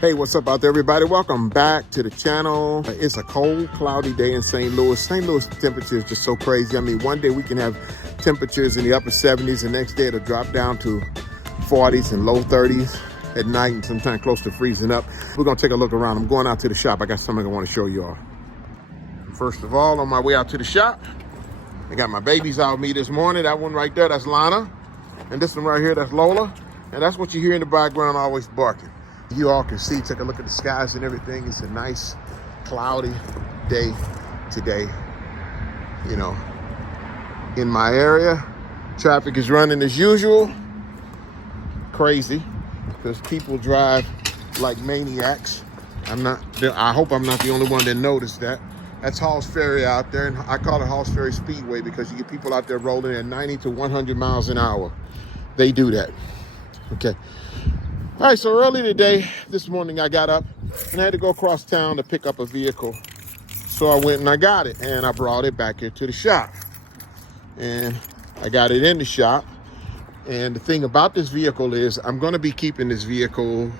Hey, what's up out there, everybody? Welcome back to the channel. It's a cold, cloudy day in St. Louis. St. Louis temperature is just so crazy. I mean, one day we can have temperatures in the upper 70s. The next day it'll drop down to 40s and low 30s at night and sometimes close to freezing up. We're gonna take a look around. I'm going out to the shop. I got something I want to show you all. First of all, on my way out to the shop, I got my babies out with me this morning. That one right there, that's Lana. And this one right here, that's Lola. And that's what you hear in the background, always barking. You all can see, take a look at the skies and everything. It's a nice cloudy day today. You know, in my area, traffic is running as usual. Crazy, because people drive like maniacs. I hope I'm not the only one that noticed that. That's Halls Ferry out there, and I call it Halls Ferry Speedway because you get people out there rolling at 90 to 100 miles an hour. They do that, okay? All right, so early today, this morning, I got up and I had to go across town to pick up a vehicle. So I went and I got it, and I brought it back here to the shop. And I got it in the shop. And the thing about this vehicle is I'm gonna be keeping this vehicle.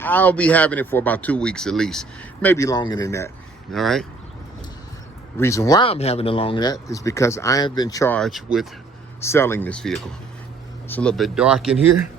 I'll be having it for about 2 weeks at least, maybe longer than that, all right? Reason why I'm having it longer than that is because I have been charged with selling this vehicle. It's a little bit dark in here.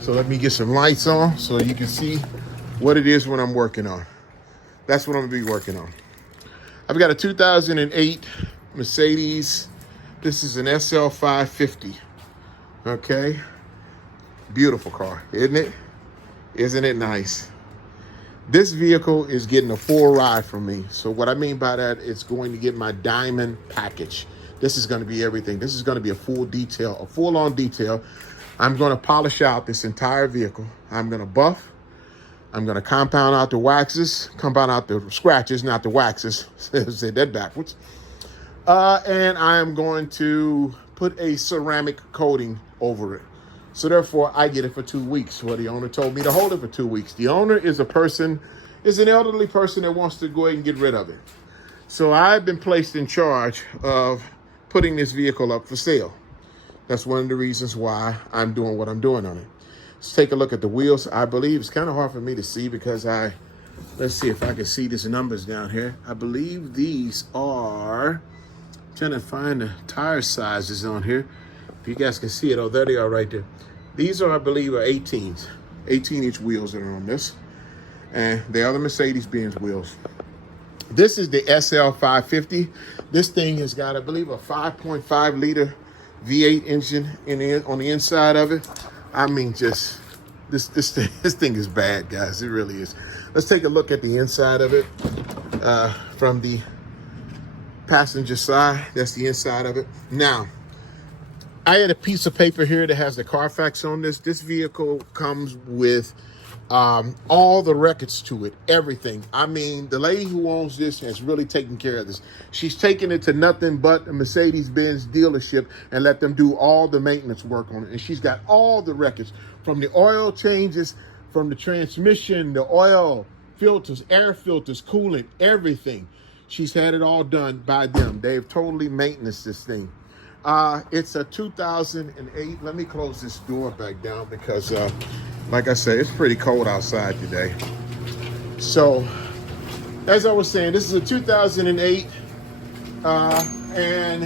So let me get some lights on so you can see what it is when I'm working on. That's what I'm gonna be working on. I've got a 2008 Mercedes. This is an SL500, okay? Beautiful car, isn't it? Isn't it nice? This vehicle is getting a full ride from me. So what I mean by that, it's going to get my diamond package. This is gonna be everything. This is gonna be a full detail, a full-on detail. I'm gonna polish out this entire vehicle. I'm gonna buff. I'm gonna compound out the waxes, compound out the scratches, not the waxes. Say that backwards. And I am going to put a ceramic coating over it. So therefore, I get it for 2 weeks. Well, the owner told me to hold it for 2 weeks. The owner is an elderly person that wants to go ahead and get rid of it. So I've been placed in charge of putting this vehicle up for sale. That's one of the reasons why I'm doing what I'm doing on it. Let's take a look at the wheels. I believe it's kind of hard for me to see because let's see if I can see these numbers down here. I believe these are, I'm trying to find the tire sizes on here. If you guys can see it, oh, there they are right there. These are, I believe, are 18s, 18-inch wheels that are on this. And they are the Mercedes-Benz wheels. This is the SL500. This thing has got, I believe, a 5.5 liter V8 engine on the inside of it. I mean, just this thing is bad, guys. It really is. Let's take a look at the inside of it from the passenger side. That's the inside of it. Now, I had a piece of paper here that has the Carfax on this. This vehicle comes with all the records to it, everything. I mean, the lady who owns this has really taken care of this. She's taken it to nothing but a Mercedes-Benz dealership and let them do all the maintenance work on it. And she's got all the records from the oil changes, from the transmission, the oil filters, air filters, coolant, everything. She's had it all done by them. They've totally maintenance this thing. It's a 2008. Let me close this door back down because like I said, it's pretty cold outside today. So, as I was saying, this is a 2008, and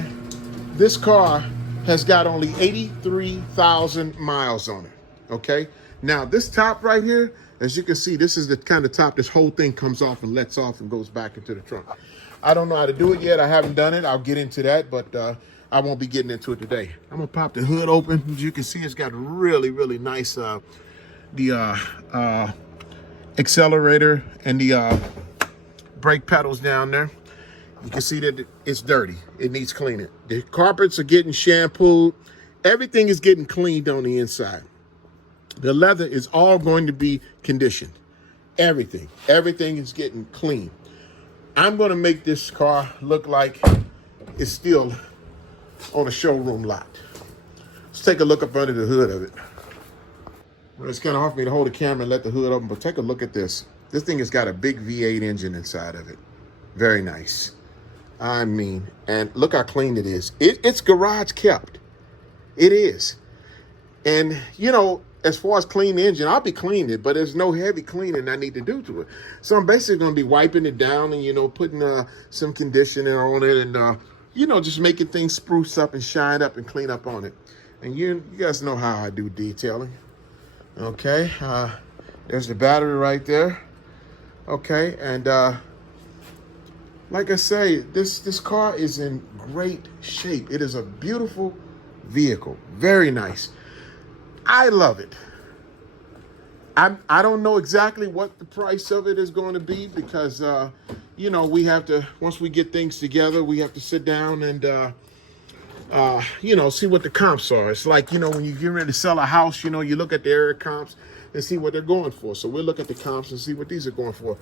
this car has got only 83,000 miles on it, okay? Now, this top right here, as you can see, this is the kind of top, this whole thing comes off and lets off and goes back into the trunk. I don't know how to do it yet. I haven't done it. I'll get into that, but I won't be getting into it today. I'm gonna pop the hood open. As you can see, it's got really, really nice, accelerator and the brake pedals down there. You can see that it's dirty. It needs cleaning. The carpets are getting shampooed. Everything is getting cleaned on the inside. The leather is all going to be conditioned. Everything is getting clean. I'm going to make this car look like it's still on a showroom lot. Let's take a look up under the hood of it. Well, it's kind of hard for me to hold the camera and let the hood open, but take a look at this. This thing has got a big V8 engine inside of it. Very nice. I mean, and look how clean it is. It's garage kept. It is. And, you know, as far as clean the engine, I'll be cleaning it, but there's no heavy cleaning I need to do to it. So I'm basically going to be wiping it down and, you know, putting some conditioner on it and, you know, just making things spruce up and shine up and clean up on it. And you guys know how I do detailing. Okay, there's the battery right there. Okay, and like I say, this car is in great shape. It is a beautiful vehicle, very nice. I love it. I don't know exactly what the price of it is going to be because, you know, we have to, once we get things together, we have to sit down and, you know, see what the comps are. It's like, you know, when you get ready to sell a house, you know, you look at the area comps and see what they're going for. So we'll look at the comps and see what these are going for.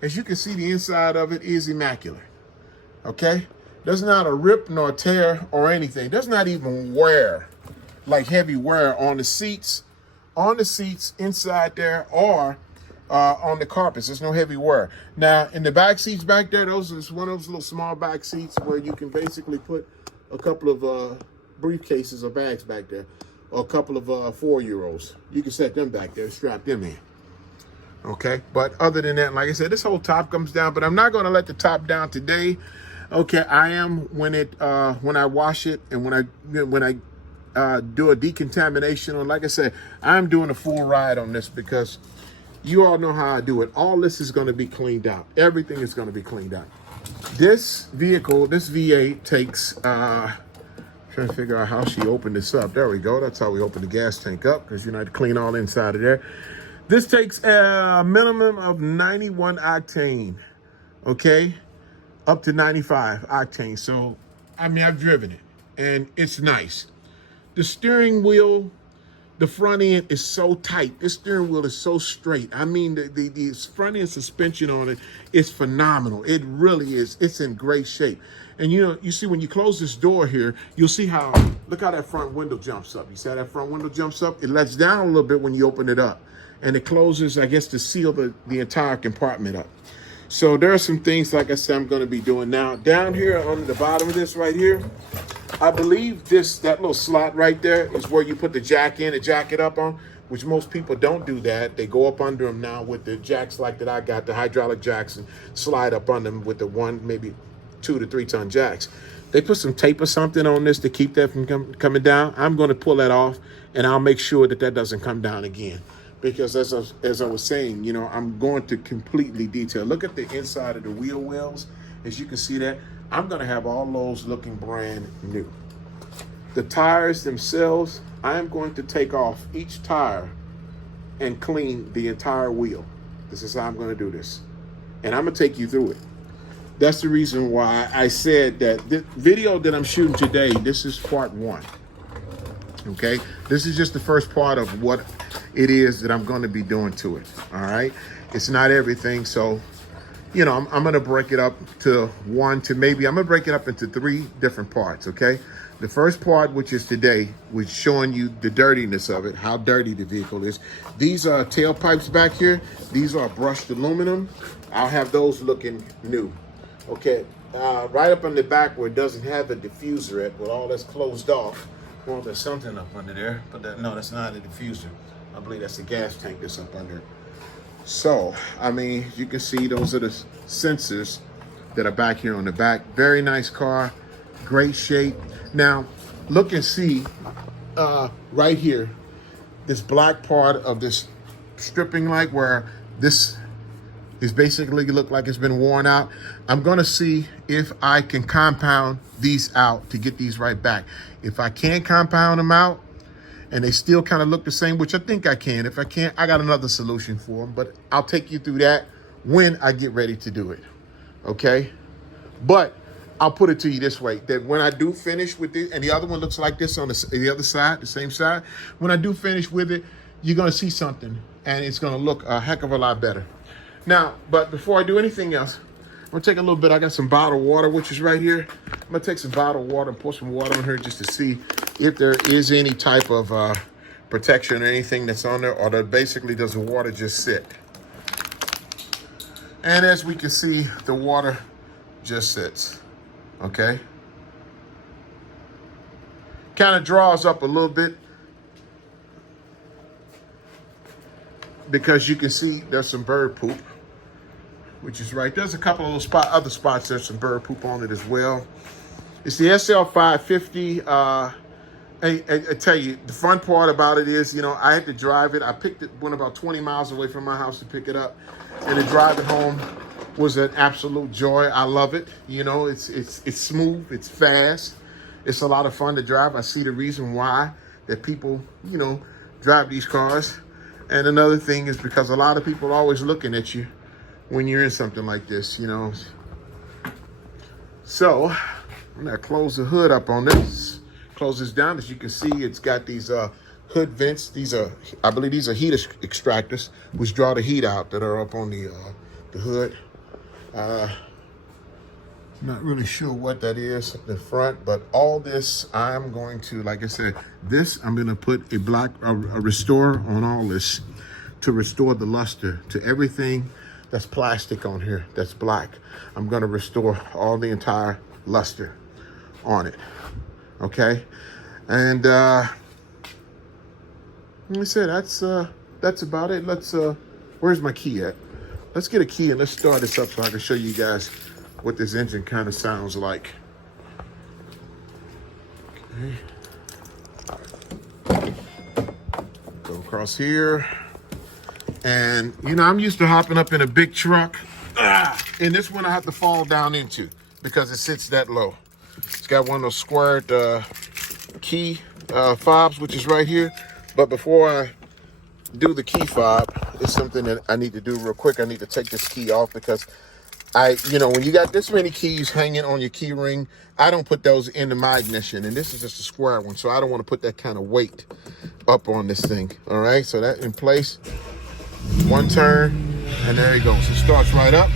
As you can see, the inside of it is immaculate. Okay? There's not a rip nor a tear or anything. There's not even wear, like heavy wear on the seats inside there or on the carpets. There's no heavy wear. Now, in the back seats back there, those is one of those little small back seats where you can basically put a couple of briefcases or bags back there, or a couple of 4-year-olds. You can set them back there, strap them in. Okay, but other than that, like I said, this whole top comes down, but I'm not going to let the top down today. Okay, I am when I wash it and when I do a decontamination on. Like I said, I'm doing a full ride on this because you all know how I do it. All this is going to be cleaned out. Everything is going to be cleaned out. This vehicle, this V8 takes, trying to figure out how she opened this up. There we go. That's how we open the gas tank up because you know, to clean all inside of there. This takes a minimum of 91 octane, okay? Up to 95 octane. So, I mean, I've driven it and it's nice. The steering wheel, the front end is so tight. This steering wheel is so straight. I mean, the front end suspension on it is phenomenal. It really is. It's in great shape. And you know, you see when you close this door here, you'll see how, look how that front window jumps up. You see how that front window jumps up? It lets down a little bit when you open it up. And it closes, I guess, to seal the entire compartment up. So there are some things, like I said, I'm going to be doing now. Down here on the bottom of this right here, I believe that little slot right there is where you put the jack in and jack it up on, which most people don't do that. They go up under them now with the jacks like that I got, the hydraulic jacks, and slide up on them with the 1, maybe 2 to 3 ton jacks. They put some tape or something on this to keep that from coming down. I'm going to pull that off, and I'll make sure that doesn't come down again. Because as I was saying, you know, I'm going to completely detail. Look at the inside of the wheel wells. As you can see that, I'm going to have all those looking brand new. The tires themselves, I'm going to take off each tire and clean the entire wheel. This is how I'm going to do this. And I'm going to take you through it. That's the reason why I said that the video that I'm shooting today, this is part 1. Okay, this is just the first part of what it is that I'm going to be doing to it. All right, it's not everything, so you know, I'm going to break it up to I'm going to break it up into 3 different parts. Okay, the first part, which is today, was showing you the dirtiness of it, how dirty the vehicle is. These are tailpipes back here. These are brushed aluminum. I'll have those looking new. Okay, right up on the back where it doesn't have a diffuser at, with all that's closed off. Well, there's something up under there, but no, that's not a diffuser. I believe that's a gas tank that's up under. So, I mean, you can see those are the sensors that are back here on the back. Very nice car, great shape. Now, look and see right here, this black part of this stripping light where this is basically look like it's been worn out. I'm gonna see if I can compound these out to get these right back. If I can't compound them out and they still kind of look the same, which I think I can. If I can't, I got another solution for them, but I'll take you through that when I get ready to do it, okay? But I'll put it to you this way, that when I do finish with this, and the other one looks like this on the other side, the same side, when I do finish with it, you're gonna see something and it's gonna look a heck of a lot better. Now, but before I do anything else, I'm gonna take a little bit, I got some bottled water, which is right here. I'm gonna take some bottled water and pour some water on here just to see if there is any type of protection or anything that's on there, or that basically does the water just sit. And as we can see, the water just sits, okay? Kind of draws up a little bit. because you can see there's some bird poop, which is right. There's a couple of little other spots, there's some bird poop on it as well. It's the SL500. I tell you, the fun part about it is, you know, I had to drive it. I picked it, went about 20 miles away from my house to pick it up. And the drive it home was an absolute joy. I love it. You know, it's smooth, it's fast. It's a lot of fun to drive. I see the reason why that people, you know, drive these cars. And another thing is because a lot of people are always looking at you when you're in something like this, you know. So I'm gonna close the hood up on this. Close this down. As you can see, it's got these hood vents. These are, I believe these are heat extractors, which draw the heat out that are up on the hood. Not really sure what that is up the front, but all this, I'm going to, like I said, this, I'm gonna put a restore on all this to restore the luster to everything that's plastic on here, that's black. I'm gonna restore all the entire luster on it. Okay, and like I said, that's about it. Let's where's my key at? Let's get a key and let's start this up so I can show you guys what this engine kind of sounds like. Okay. Go across here, and you know, I'm used to hopping up in a big truck, and this one I have to fall down into because it sits that low. It's got one of those squared key fobs, which is right here. But before I do the key fob, it's something that I need to do real quick. I need to take this key off because you know, when you got this many keys hanging on your key ring, I don't put those into my ignition. And this is just a square one, so I don't want to put that kind of weight up on this thing. All right, so that in place, one turn, and there it goes. It starts right up.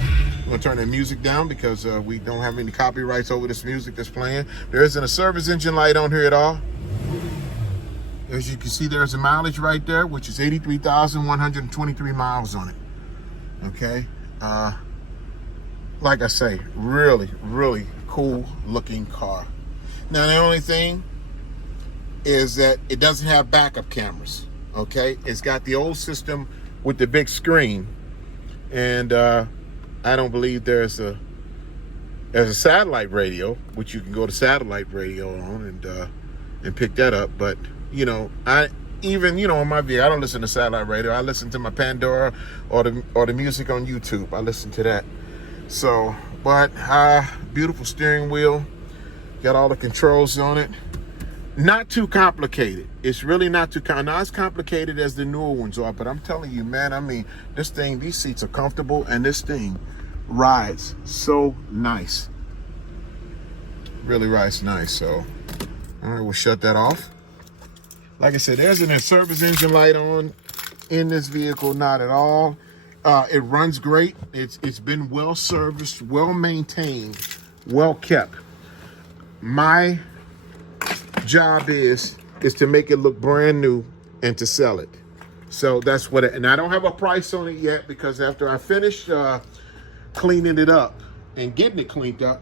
I'm gonna turn the music down because we don't have any copyrights over this music that's playing. There isn't a service engine light on here at all. As you can see, there's a mileage right there, which is 83,123 miles on it. Okay. Like I say, really, really cool looking car. Now, the only thing is that it doesn't have backup cameras. Okay. It's got the old system with the big screen, and I don't believe there's a satellite radio, which you can go to satellite radio on and pick that up. But you know, even you know, on my vehicle, I don't listen to satellite radio. I listen to my Pandora or the music on YouTube. I listen to that. So, but beautiful steering wheel, got all the controls on it. Not too complicated. It's really not too not as complicated as the newer ones are, but I'm telling you, man, I mean, this thing, these seats are comfortable, and this thing rides so nice. Really rides nice. So, all right, we'll shut that off. Like I said, there's a service engine light on in this vehicle, not at all. It runs great. It's been well serviced, well maintained, well kept. My job is to make it look brand new and to sell it. So that's what and I don't have a price on it yet, because after I finish cleaning it up and getting it cleaned up,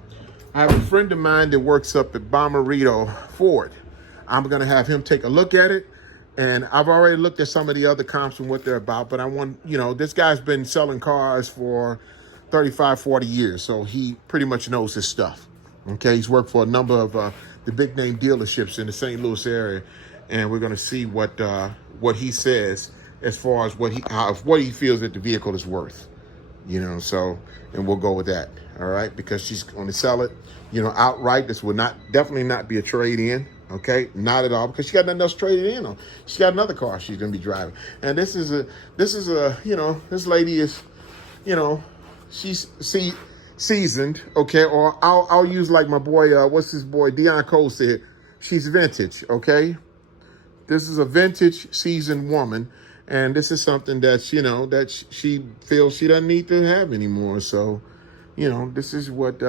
I have a friend of mine that works up at Bomarito Ford. I'm gonna have him take a look at it, and I've already looked at some of the other comps and what they're about, but I want, you know, this guy's been selling cars for 35, 40 years, so he pretty much knows his stuff. Okay, he's worked for a number of the big name dealerships in the St. Louis area, and we're gonna see what he says as far as what he feels that the vehicle is worth. You know, so, and we'll go with that. All right, because she's going to sell it, you know, outright. This will definitely not be a trade-in. Okay, not at all, because she got nothing else traded in on. She got another car she's gonna be driving, and this is a you know, this lady is, you know, she's seasoned. Okay, or I'll use like my boy, what's his boy Decon Cole said, she's vintage. Okay, this is a vintage seasoned woman, and this is something that, you know, that she feels she doesn't need to have anymore. So, you know, this is what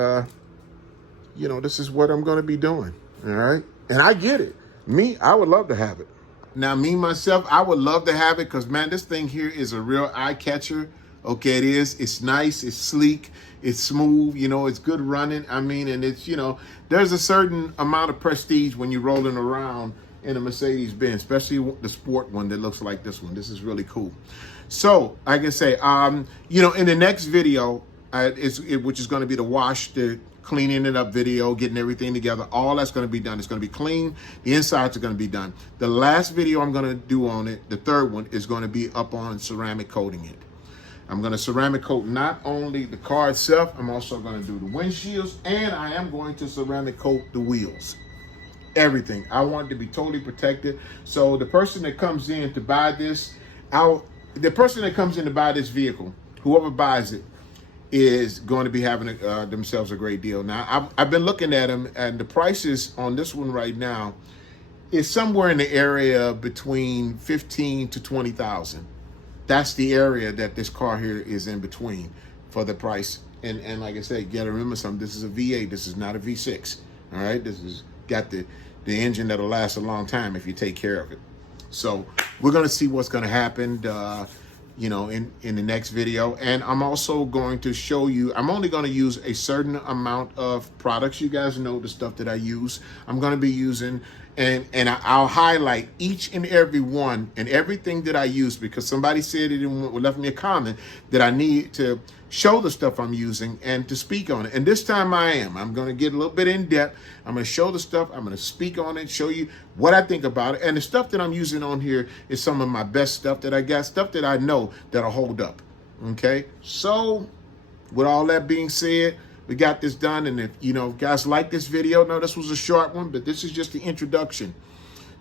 you know, this is what I'm gonna be doing. All right. And I get it. Me, I would love to have it. Now, me, myself, I would love to have it because, man, this thing here is a real eye catcher. Okay, it is. It's nice. It's sleek. It's smooth. You know, it's good running. I mean, and it's, you know, there's a certain amount of prestige when you're rolling around in a Mercedes-Benz, especially the sport one that looks like this one. This is really cool. So, like I say, you know, in the next video, which is going to be the wash, the cleaning it up video, getting everything together, all that's going to be done. It's going to be clean. The insides are going to be done. The last video I'm going to do on it, the third one, is going to be up on ceramic coating it. I'm going to ceramic coat not only the car itself, I'm also going to do the windshields, and I am going to ceramic coat the wheels. Everything. I want it to be totally protected. So the person that comes in to buy this, the person that comes in to buy this vehicle, whoever buys it, is going to be having themselves a great deal. Now, I've been looking at them, and the prices on this one right now is somewhere in the area between 15 to 20,000. That's the area that this car here is in between for the price. And like I said, you got to remember something. This is a V8. This is not a V6. All right. This has got the engine that'll last a long time if you take care of it. So we're going to see what's going to happen, you know, in the next video. And I'm also going to show you, I'm only going to use a certain amount of products. You guys know the stuff that I use. I'm going to be using, and I'll highlight each and every one and everything that I use, because somebody said it and left me a comment that I need to show the stuff I'm using and to speak on it. And this time I'm going to get a little bit in depth. I'm going to show the stuff. I'm going to speak on it, show you what I think about it. And the stuff that I'm using on here is some of my best stuff that I got, stuff that I know that'll hold up. Okay. So with all that being said, we got this done. And if you know, guys like this video, no, this was a short one, but this is just the introduction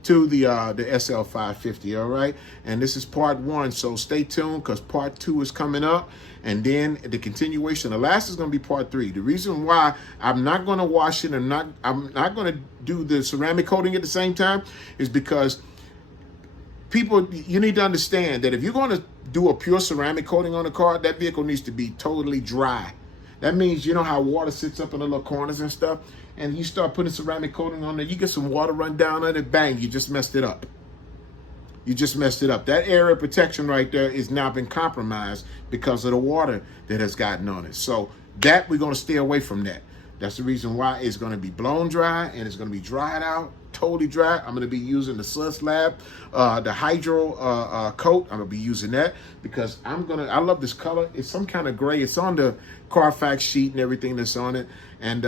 to the SL550, all right? And this is part one, so stay tuned, because part two is coming up, and then the continuation, the last is going to be part three. The reason why I'm not going to wash it and I'm not going to do the ceramic coating at the same time is because people, you need to understand that if you're going to do a pure ceramic coating on a car, that vehicle needs to be totally dry. That means, you know how water sits up in the little corners and stuff, and you start putting ceramic coating on there, you get some water run down on it, bang, you just messed it up. You just messed it up. That area of protection right there is now been compromised because of the water that has gotten on it. So that, we're going to stay away from that. That's the reason why it's going to be blown dry, and it's going to be dried out, totally dry. I'm going to be using the Suds.lab, the hydro coat. I'm going to be using that because I love this color. It's some kind of gray. It's on the Carfax sheet and everything that's on it. And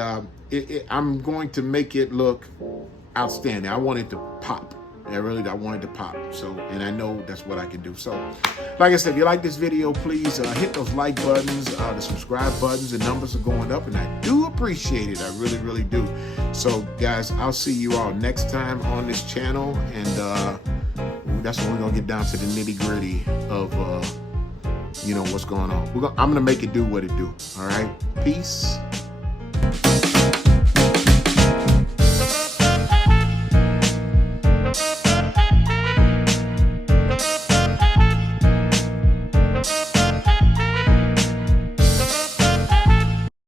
I'm going to make it look outstanding. I want it to pop. I want it to pop. So, and I know that's what I can do. So, like I said, if you like this video, please hit those like buttons, the subscribe buttons. The numbers are going up, and I do appreciate it. I really, really do. So, guys, I'll see you all next time on this channel, and that's when we're gonna get down to the nitty-gritty of you know what's going on. I'm gonna make it do what it do. All right, peace.